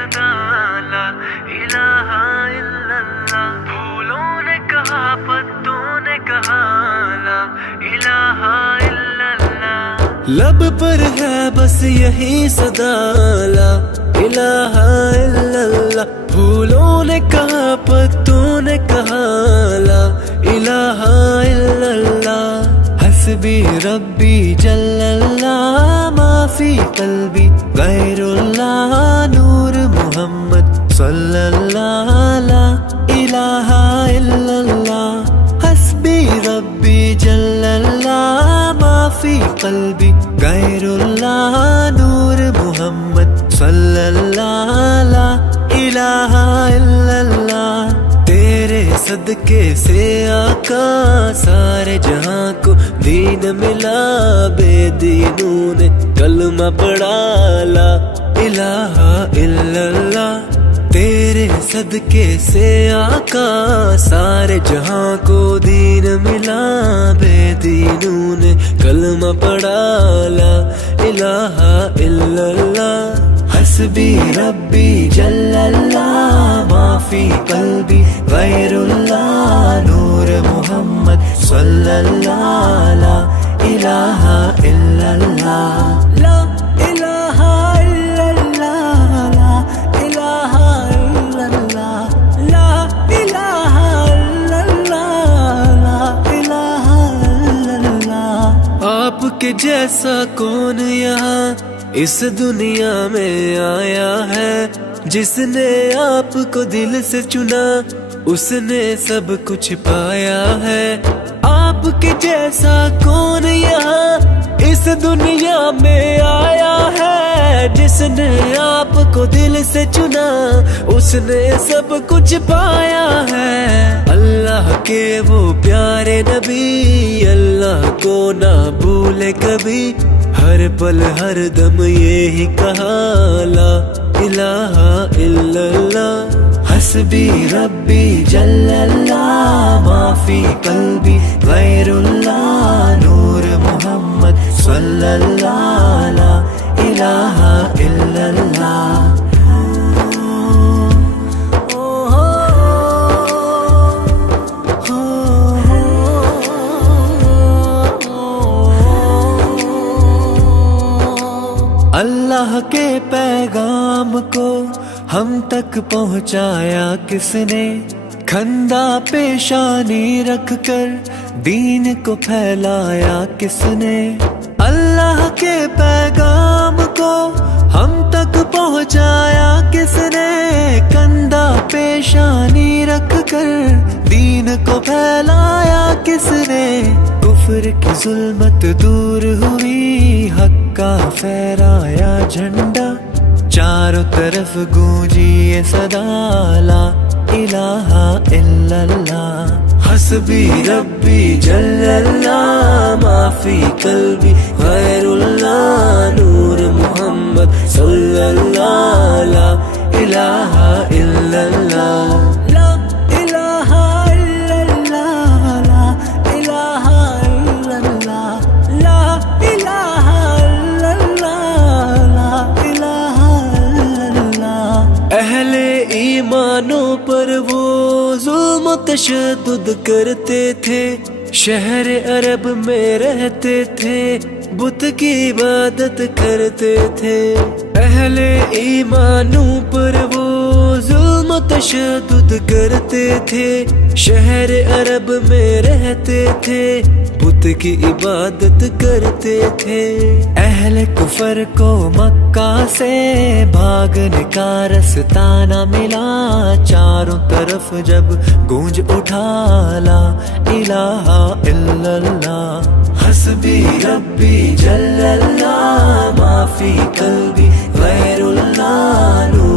صدا لا الہ الا اللہ. پھولوں نے کہا پتوں نے کہا لا الہ الا اللہ. لب پر ہے بس یہی صدا لا الہ الا اللہ. پھولوں نے کہا پتوں نے کہا لا الہ الا اللہ. حسبی ربی جل اللہ ما فی قلبی غیر اللہ. نور محمد صلی اللہ لا الہ الا اللہ. حسبی ربی جل اللہ ما فی قلبی غیر اللہ. نور محمد صلی اللہ لا الہ الا اللہ. تیرے صدقے سے آقا سارے جہاں کو دین ملا. بے دینوں نے کلمہ پڑھا لا الہ الا اللہ. تیرے صدقے سے آقا سارے جہاں کو دین ملا. بے دینوں نے کلمہ پڑھا لا الہ الا اللہ. حسبی ربی جل اللہ ما فی قلبی غیر اللہ. نور محمد صلی اللہ لا الہ الا اللہ. لا الہ الا اللہ. لا الہ الا اللہ. لا الہ الا اللہ. لا الہ الا اللہ. آپ کے جیسا کون یہاں اس دنیا میں آیا ہے. جس نے آپ کو دل سے چنا اس نے سب کچھ پایا ہے. آپ کے جیسا کون یہاں اس دنیا میں آیا ہے. جس نے آپ کو دل سے چنا اس نے سب کچھ پایا ہے. اللہ کے وہ پیارے نبی اللہ کو نہ بھولے کبھی. ہر پل ہر دم یہی کہا لا الہ الا اللہ. حسبی ربی جل اللہ ما فی قلبی غیر اللہ. نور محمد صلی اللہ لا الہ الا اللہ. اللہ کے پیغام کو ہم تک پہنچایا کس نے. کھندا پیشانی رکھ کر دین کو پھیلایا کس نے. اللہ کے پیغام کو ہم تک پہنچایا کس نے. کندھا پیشانی رکھ کر دین کو پھیلایا کس نے. کفر کی ظلمت دور ہوئی حق کا پھہرایا جھنڈا. چاروں طرف گونجی یہ صدا لا الہ الا اللہ. حسبی ربی جل اللہ ما فی قلبی غیر اللہ. نور محمد صلی اللہ لا الہ الا اللہ. لا الہ الا اللہ. لا الہ الا اللہ. لا الہ الا اللہ. لا الہ الا اللہ. اہل ایمانوں پر وہ ظلم و تشدد کرتے تھے. شہر عرب میں رہتے تھے بت کی عبادت کرتے تھے. اہل ایمانوں پر وہ ظلم و تشدد کرتے تھے. شہر عرب میں رہتے تھے بت کی عبادت کرتے تھے. اہل کفر کو مکہ سے بھاگنے کا رستہ نہ ملا. چاروں طرف جب گونج اٹھا لا الہ الا اللہ. حسبی ربی جل اللہ ما فی قلبی غیر اللہ.